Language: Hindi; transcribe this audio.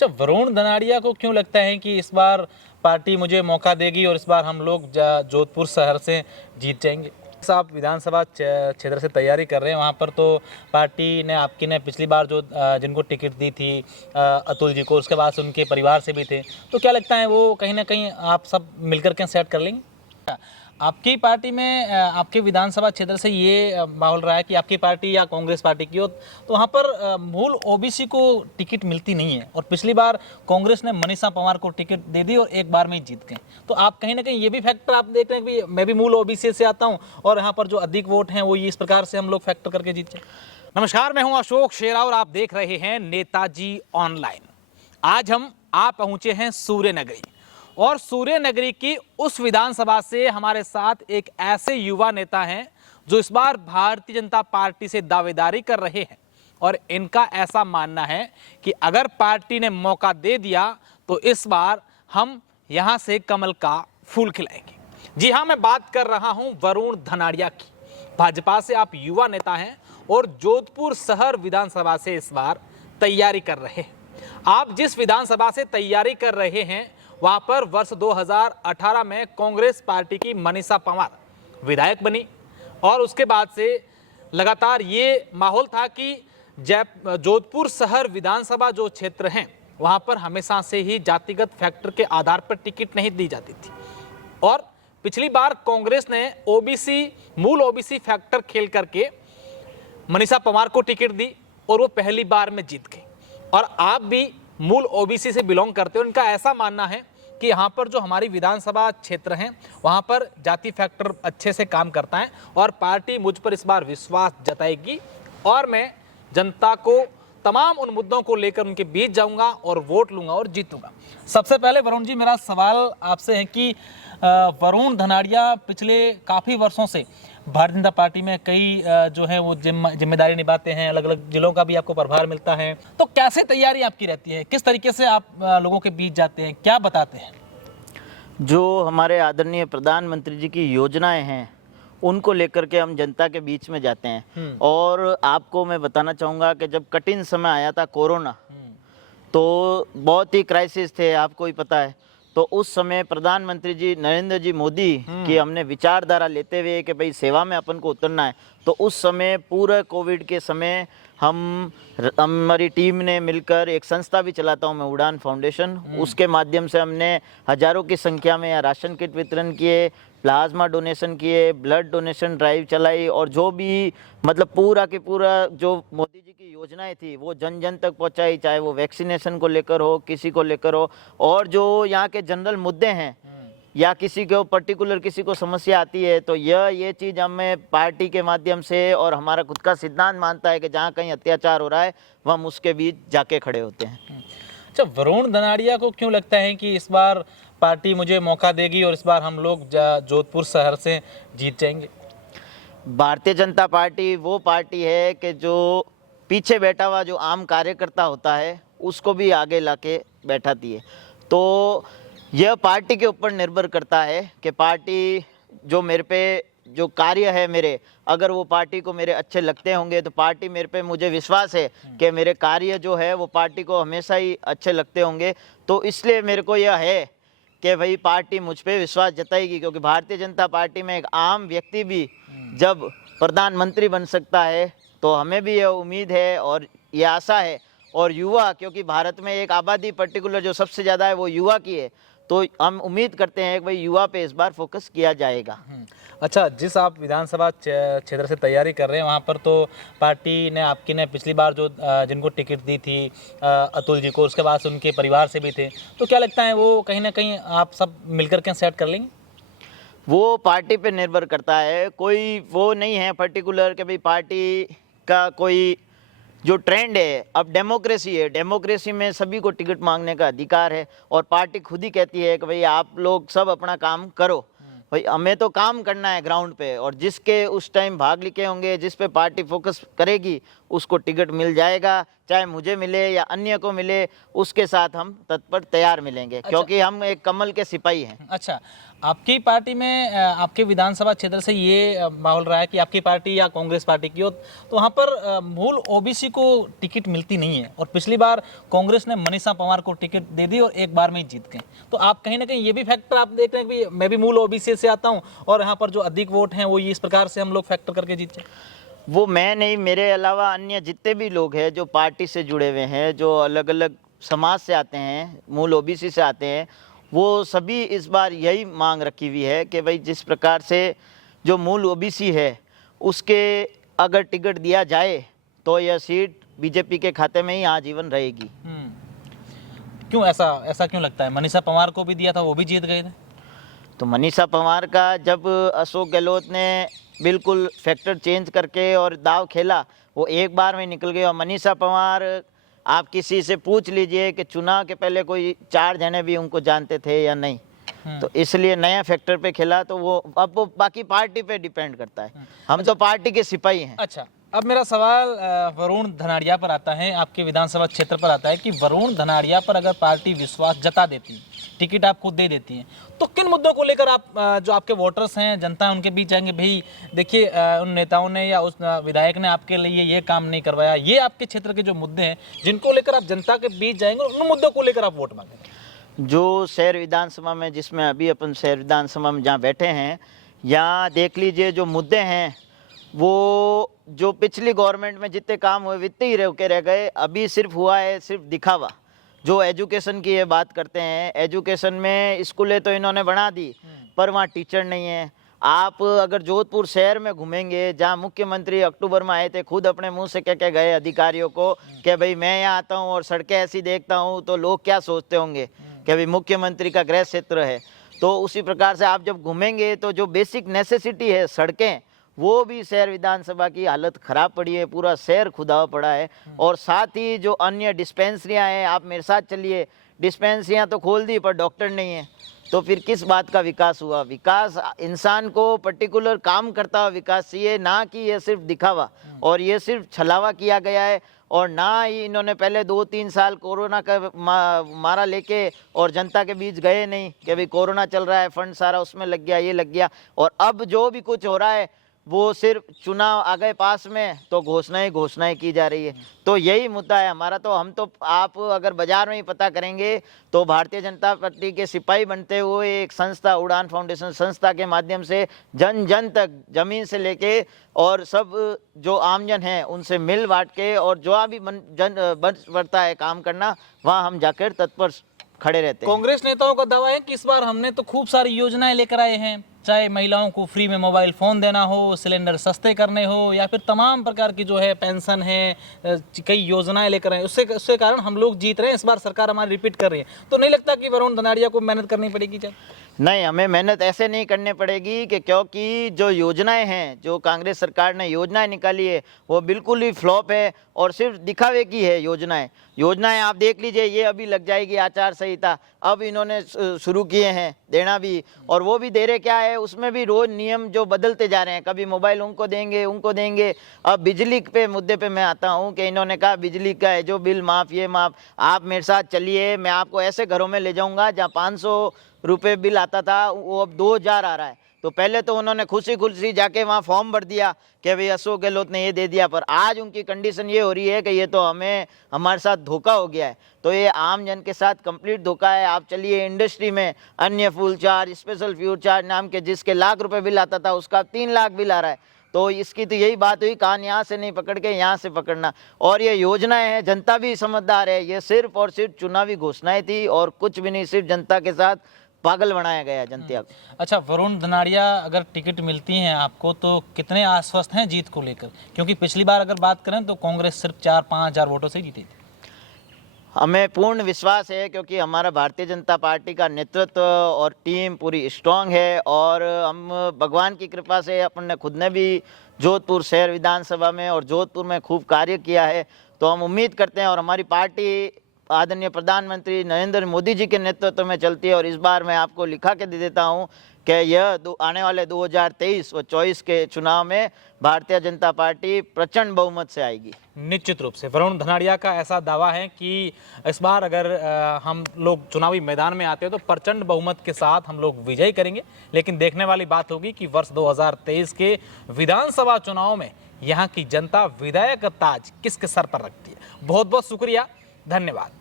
अच्छा, वरुण धनाड़िया को क्यों लगता है कि इस बार पार्टी मुझे मौका देगी और इस बार हम लोग जोधपुर शहर से जीत जाएंगे? आप विधानसभा क्षेत्र से तैयारी कर रहे हैं, वहाँ पर तो पार्टी ने आपकी ने पिछली बार जो जिनको टिकट दी थी अतुल जी को, उसके बाद से उनके परिवार से भी थे, तो क्या लगता है वो कहीं ना कहीं आप सब मिलकर के सेट कर लेंगे? आपकी पार्टी में आपके विधानसभा क्षेत्र से ये माहौल रहा है कि आपकी पार्टी या कांग्रेस पार्टी की हो तो वहाँ पर मूल ओबीसी को टिकट मिलती नहीं है, और पिछली बार कांग्रेस ने मनीषा पंवार को टिकट दे दी और एक बार में ही जीत गए। तो आप कहीं ना कहीं ये भी फैक्टर आप देख रहे हैं कि मैं भी मूल ओबीसी से आता हूँ और यहाँ पर जो अधिक वोट हैं वो ये इस प्रकार से हम लोग फैक्टर करके जीत जाए। नमस्कार, मैं हूं अशोक शेरा और आप देख रहे हैं नेताजी ऑनलाइन। आज हम आ पहुंचे हैं सूर्य नगरी, और सूर्य नगरी की उस विधानसभा से हमारे साथ एक ऐसे युवा नेता हैं जो इस बार भारतीय जनता पार्टी से दावेदारी कर रहे हैं, और इनका ऐसा मानना है कि अगर पार्टी ने मौका दे दिया तो इस बार हम यहां से कमल का फूल खिलाएंगे। जी हां, मैं बात कर रहा हूं वरुण धनाड़िया की। भाजपा से आप युवा नेता हैं और जोधपुर शहर विधानसभा से इस बार तैयारी कर रहे हैं। आप जिस विधानसभा से तैयारी कर रहे हैं वहां पर वर्ष 2018 में कांग्रेस पार्टी की मनीषा पंवार विधायक बनी, और उसके बाद से लगातार ये माहौल था कि जोधपुर शहर विधानसभा जो क्षेत्र हैं वहां पर हमेशा से ही जातिगत फैक्टर के आधार पर टिकट नहीं दी जाती थी, और पिछली बार कांग्रेस ने मूल ओबीसी फैक्टर खेल करके मनीषा पंवार को टिकट दी और वो पहली बार में जीत गई। और आप भी मूल ओबीसी से बिलोंग करते हो, उनका ऐसा मानना है कि यहाँ पर जो हमारी विधानसभा क्षेत्र हैं वहाँ पर जाति फैक्टर अच्छे से काम करता है, और पार्टी मुझ पर इस बार विश्वास जताएगी, और मैं जनता को तमाम उन मुद्दों को लेकर उनके बीच जाऊंगा और वोट लूंगा और जीतूंगा। सबसे पहले वरुण जी, मेरा सवाल आपसे है कि वरुण धनाड़िया पिछले काफ़ी वर्षों से भारतीय जनता पार्टी में कई जो है वो जिम्मेदारी निभाते हैं, अलग अलग जिलों का भी आपको प्रभार मिलता है, तो कैसे तैयारी आपकी रहती है? किस तरीके से आप लोगों के बीच जाते हैं, क्या बताते हैं? जो हमारे आदरणीय प्रधानमंत्री जी की योजनाएं हैं उनको लेकर के हम जनता के बीच में जाते हैं। और आपको मैं बताना चाहूँगा कि जब कठिन समय आया था कोरोना, तो बहुत ही क्राइसिस थे, आपको ही पता है। तो उस समय प्रधानमंत्री जी नरेंद्र जी मोदी की हमने विचारधारा लेते हुए कि भाई सेवा में अपन को उतरना है, तो उस समय पूरे कोविड के समय हमारी टीम ने मिलकर एक संस्था भी चलाता हूँ मैं, उड़ान फाउंडेशन, उसके माध्यम से हमने हजारों की संख्या में राशन किट वितरण किए, प्लाज्मा डोनेशन किए, ब्लड डोनेशन ड्राइव चलाई, और जो भी मतलब पूरा के पूरा जो मोदी जी की योजनाएं थी वो जन जन तक पहुंचाई, चाहे वो वैक्सीनेशन को लेकर हो, किसी को लेकर हो, और जो यहाँ के जनरल मुद्दे हैं या किसी को पर्टिकुलर किसी को समस्या आती है, तो ये चीज़ हमें पार्टी के माध्यम से, और हमारा खुद का सिद्धांत मानता है कि जहाँ कहीं अत्याचार हो रहा है वह हम उसके बीच जाके खड़े होते हैं। अच्छा, वरुण धनाड़िया को क्यों लगता है कि इस बार पार्टी मुझे मौका देगी और इस बार हम लोग जोधपुर शहर से जीत जाएंगे? भारतीय जनता पार्टी वो पार्टी है कि जो पीछे बैठा हुआ जो आम कार्यकर्ता होता है उसको भी आगे लाके बैठाती है। तो यह पार्टी के ऊपर निर्भर करता है कि पार्टी जो मेरे पे जो कार्य है मेरे, अगर वो पार्टी को मेरे अच्छे लगते होंगे तो पार्टी मेरे पे, मुझे विश्वास है कि मेरे कार्य जो है वो पार्टी को हमेशा ही अच्छे लगते होंगे। तो इसलिए मेरे को यह है कि भाई पार्टी मुझ पे विश्वास जताएगी, क्योंकि भारतीय जनता पार्टी में एक आम व्यक्ति भी जब प्रधानमंत्री बन सकता है तो हमें भी यह उम्मीद है और ये आशा है। और युवा, क्योंकि भारत में एक आबादी पर्टिकुलर जो सबसे ज़्यादा है वो युवा की है, तो हम उम्मीद करते हैं कि भाई युवा पे इस बार फोकस किया जाएगा। अच्छा, जिस आप विधानसभा क्षेत्र से तैयारी कर रहे हैं वहाँ पर तो पार्टी ने आपकी ने पिछली बार जो जिनको टिकट दी थी अतुल जी को, उसके बाद से उनके परिवार से भी थे, तो क्या लगता है वो कहीं ना कहीं आप सब मिलकर के सेट कर लेंगे? वो पार्टी पे निर्भर करता है, कोई वो नहीं है पर्टिकुलर कि भाई पार्टी का कोई जो ट्रेंड है। अब डेमोक्रेसी है, डेमोक्रेसी में सभी को टिकट मांगने का अधिकार है, और पार्टी खुद ही कहती है कि भाई आप लोग सब अपना काम करो, भाई हमें तो काम करना है ग्राउंड पे, और जिसके उस टाइम भाग लिखे होंगे, जिस पे पार्टी फोकस करेगी उसको टिकट मिल जाएगा, चाहे मुझे मिले या अन्य को मिले, उसके साथ हम तत्पर तैयार मिलेंगे, क्योंकि हम एक कमल के सिपाही हैं। अच्छा, आपकी पार्टी में आपके विधानसभा क्षेत्र से ये माहौल रहा है कि आपकी पार्टी या कांग्रेस पार्टी की हो तो वहाँ पर मूल ओबीसी को टिकट मिलती नहीं है, और पिछली बार कांग्रेस ने मनीषा पंवार को टिकट दे दी और एक बार में ही जीत गए। तो आप कहीं ना कहीं ये भी फैक्टर आप देख रहे हैं कि मैं भी मूल ओबीसी से आता हूँ और यहाँ पर जो अधिक वोट हैं वो इस प्रकार से हम लोग फैक्टर करके जीत जाए? वो मैं नहीं, मेरे अलावा अन्य जितने भी लोग हैं जो पार्टी से जुड़े हुए हैं, जो अलग अलग समाज से आते हैं, मूल ओबीसी से आते हैं, वो सभी इस बार यही मांग रखी हुई है कि भाई जिस प्रकार से जो मूल ओबीसी है उसके अगर टिकट दिया जाए तो यह सीट बीजेपी के खाते में ही आजीवन रहेगी। क्यों ऐसा क्यों लगता है? मनीषा पंवार को भी दिया था, वो भी जीत गए थे। तो मनीषा पंवार का जब अशोक गहलोत ने बिल्कुल फैक्टर चेंज करके और दाव खेला, वो एक बार में निकल गए। और मनीषा पंवार, आप किसी से पूछ लीजिए कि चुनाव के पहले कोई 4 जने भी उनको जानते थे या नहीं। तो इसलिए नया फैक्टर पे खेला, तो वो अब वो बाकी पार्टी पे डिपेंड करता है। हम तो पार्टी के सिपाही हैं। अच्छा, अब मेरा सवाल वरुण धनाड़िया पर आता है, आपके विधानसभा क्षेत्र पर आता है कि वरुण धनाड़िया पर अगर पार्टी विश्वास जता देती है, टिकट आपको दे देती है, तो किन मुद्दों को लेकर आप जो आपके वोटर्स हैं, जनता है, उनके बीच जाएंगे? भाई देखिए, उन नेताओं ने या उस विधायक ने आपके लिए ये काम नहीं करवाया, ये आपके क्षेत्र के जो मुद्दे हैं जिनको लेकर आप जनता के बीच जाएंगे, उन मुद्दों को लेकर आप वोट मांगेंगे। जो शहर विधानसभा में, जिसमें अभी अपन शहर विधानसभा में जहाँ बैठे हैं, यहाँ देख लीजिए जो मुद्दे हैं वो जो पिछली गवर्नमेंट में जितने काम हुए वित्त ही रोके रह गए। अभी सिर्फ हुआ है सिर्फ दिखावा। जो एजुकेशन की ये बात करते हैं, एजुकेशन में स्कूलें तो इन्होंने बना दी पर वहाँ टीचर नहीं है। आप अगर जोधपुर शहर में घूमेंगे, जहाँ मुख्यमंत्री अक्टूबर में आए थे, खुद अपने मुंह से कह के गए अधिकारियों को कि भाई मैं यहाँ आता हूँ और सड़कें ऐसी देखता हूँ तो लोग क्या सोचते होंगे कि भाई मुख्यमंत्री का गृह क्षेत्र है। तो उसी प्रकार से आप जब घूमेंगे तो जो बेसिक नेसेसिटी है, सड़कें, वो भी शहर विधानसभा की हालत खराब पड़ी है, पूरा शहर खुदा पड़ा है। और साथ ही जो अन्य डिस्पेंसरियां हैं, आप मेरे साथ चलिए, डिस्पेंसरियां तो खोल दी पर डॉक्टर नहीं है, तो फिर किस बात का विकास हुआ? विकास इंसान को पर्टिकुलर काम करता हुआ विकास चाहिए, ना कि ये सिर्फ दिखावा और ये सिर्फ छलावा किया गया है। और ना ही इन्होंने पहले 2-3 साल कोरोना का मारा लेके और जनता के बीच गए नहीं कि भाई कोरोना चल रहा है, फंड सारा उसमें लग गया, ये लग गया। और अब जो भी कुछ हो रहा है वो सिर्फ चुनाव आ गए पास में तो घोषणाएं की जा रही है। तो यही मुद्दा है हमारा। तो हम तो, आप अगर बाजार में ही पता करेंगे तो भारतीय जनता पार्टी के सिपाही बनते हुए एक संस्था, उड़ान फाउंडेशन संस्था के माध्यम से जन जन तक, जमीन से लेके और सब जो आमजन है उनसे मिल बांट के, और जो भी बनता है काम करना, वहाँ हम जाकर तत्पर खड़े रहते हैं। कांग्रेस नेताओं का दावा है कि इस बार हमने तो खूब सारी योजनाएं लेकर आए हैं, चाहे महिलाओं को फ्री में मोबाइल फ़ोन देना हो, सिलेंडर सस्ते करने हो, या फिर तमाम प्रकार की जो है पेंशन है, कई योजनाएं लेकर आए। उससे कारण हम लोग जीत रहे हैं। इस बार सरकार हमारी रिपीट कर रही है। तो नहीं लगता कि वरुण धनाड़िया को मेहनत करनी पड़ेगी? क्या नहीं, हमें मेहनत ऐसे नहीं करनी पड़ेगी कि क्योंकि जो योजनाएं हैं, जो कांग्रेस सरकार ने योजनाएं निकाली है, वो बिल्कुल ही फ्लॉप है और सिर्फ दिखावे की है। योजनाएं आप देख लीजिए, ये अभी लग जाएगी आचार संहिता, अब इन्होंने शुरू किए हैं देना भी, और वो भी दे रहे क्या है, उसमें भी रोज नियम जो बदलते जा रहे हैं। कभी मोबाइल उनको देंगे। अब बिजली पे मुद्दे पे मैं आता हूँ कि इन्होंने कहा बिजली का है जो बिल माफ़, ये माफ़। आप मेरे साथ चलिए, मैं आपको ऐसे घरों में ले जाऊँगा जहाँ 500 रुपये बिल आता था, वो अब 2000 आ रहा है। तो पहले तो उन्होंने खुशी जाके वहाँ फॉर्म भर दिया कि भाई अशोक गहलोत ने ये दे दिया, पर आज उनकी कंडीशन ये हो रही है कि ये तो हमारे साथ धोखा हो गया है। तो ये आम जन के साथ कंप्लीट धोखा है। आप चलिए इंडस्ट्री में, अन्य fuel charge, special fuel charge नाम के जिसके लाख रुपए बिल आता था, उसका 3 लाख बिल आ रहा है। तो इसकी तो यही बात हुई, कान यहाँ से नहीं पकड़ के यहाँ से पकड़ना। और ये योजनाएं हैं, जनता भी समझदार है, ये सिर्फ और सिर्फ चुनावी घोषणाएं थी और कुछ भी नहीं, सिर्फ जनता के साथ पागल बनाया गया जनता को। अच्छा, वरुण धनाड़िया अगर टिकट मिलती हैं आपको तो कितने आश्वस्त हैं जीत को लेकर? क्योंकि पिछली बार अगर बात करें तो कांग्रेस सिर्फ 4-5 हज़ार वोटों से जीती थी। हमें पूर्ण विश्वास है क्योंकि हमारा भारतीय जनता पार्टी का नेतृत्व और टीम पूरी स्ट्रांग है, और हम भगवान की कृपा से अपन ने खुद ने भी जोधपुर शहर विधानसभा में और जोधपुर में खूब कार्य किया है। तो हम उम्मीद करते हैं और हमारी पार्टी आदरणीय प्रधानमंत्री नरेंद्र मोदी जी के नेतृत्व में चलती है। और इस बार मैं आपको लिखा के दे देता हूं कि यह आने वाले 2023 और 24 के चुनाव में भारतीय जनता पार्टी प्रचंड बहुमत से आएगी। निश्चित रूप से वरुण धनाड़िया का ऐसा दावा है कि इस बार अगर हम लोग चुनावी मैदान में आते हैं तो प्रचंड बहुमत के साथ हम लोग विजय करेंगे। लेकिन देखने वाली बात होगी कि वर्ष 2023 के विधानसभा चुनाव में यहाँ की जनता विधायक का ताज किसके सर पर रखती है। बहुत बहुत शुक्रिया, धन्यवाद।